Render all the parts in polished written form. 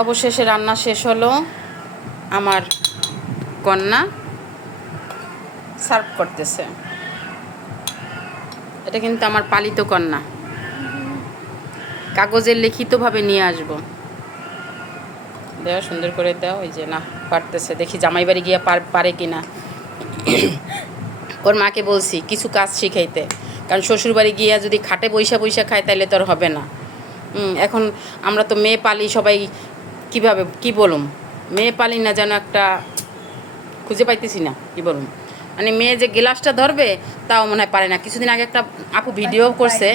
অবশেষে রান্না শেষ হলো। আমার কন্যা সার্ভ করতেছে। এটা কিন্তু আমার পালিত কন্যা। কাগজে লিখিতভাবে নিয়ে আসবো। দেওয়া সুন্দর করে দাও। ওই যে না পারতেছে, দেখি জামাই বাড়ি গিয়ে পারে কি না। ওর মাকে বলছি কিছু কাজ শিখাইতে, কারণ শ্বশুরবাড়ি গিয়া যদি খাটে বৈশা বৈশা খায় তাহলে তো আর হবে না। এখন আমরা তো মেয়ে পালি, সবাই কিভাবে কি বলুম, মেয়ে পালি না যেন একটা খুঁজে পাইতেছি না কি বলুম। মানে মেয়ে যে গ্লাসটা ধরবে তাও মনে হয় পারে না। কিছুদিন আগে একটা আপু ভিডিও করছে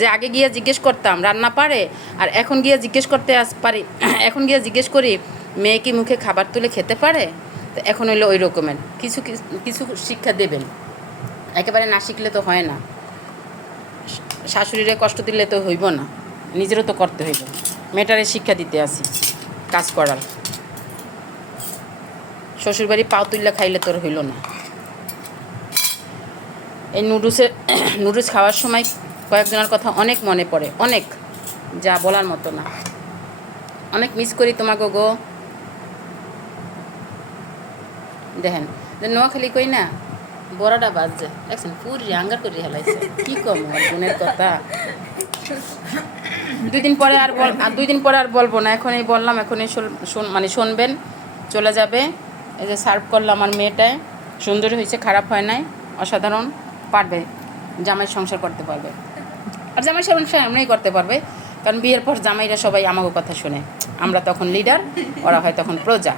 যে আগে গিয়ে জিজ্ঞেস করতাম রান্না পারে, আর এখন গিয়ে জিজ্ঞেস করতে পারি। এখন গিয়ে জিজ্ঞেস করি মেয়ে কি মুখে খাবার তুলে খেতে পারে। তো এখন হইলো ওই রকমের কিছু কিছু শিক্ষা দেবেন, একেবারে না শিখলে তো হয় না। শাশুড়িরে কষ্ট দিলে তো হইব না, নিজেরও তো করতে হইব। মেয়েটারে শিক্ষা দিতে আসি কাজ করার। শ্বশুরবাড়ি পাও তুললে খাইলে তোর হইল না। এই নুডলস খাওয়ার সময় কয়েকজনের কথা অনেক মনে পড়ে, অনেক, যা বলার মতো না। অনেক মিস করি তোমাকে গো। দেখেন যে নোয়াখালী কই না বড়াটা বাজছে দেখছেন, পুরি আঙ্গার করে হেলাইছে। কি কম আর বোনের কথা। 2 দিন পরে আর 2 দিন পরে আর বলবো না। এখনই বললাম, এখনই মানে শুনবেন, চলে যাবে। এই যে সার্ভ করলো আমার মেয়েটায়, সুন্দর হয়েছে, খারাপ হয় নাই, অসাধারণ। পারবে, জামাই সংসার করতে পারবে। আর জামাই সংসার এমনিই করতে পারবে, কারণ বিয়ের পর জামাইরা সবাই আমাকে কথা শুনে। আমরা তখন লিডার, ওরা হয় তখন প্রজা।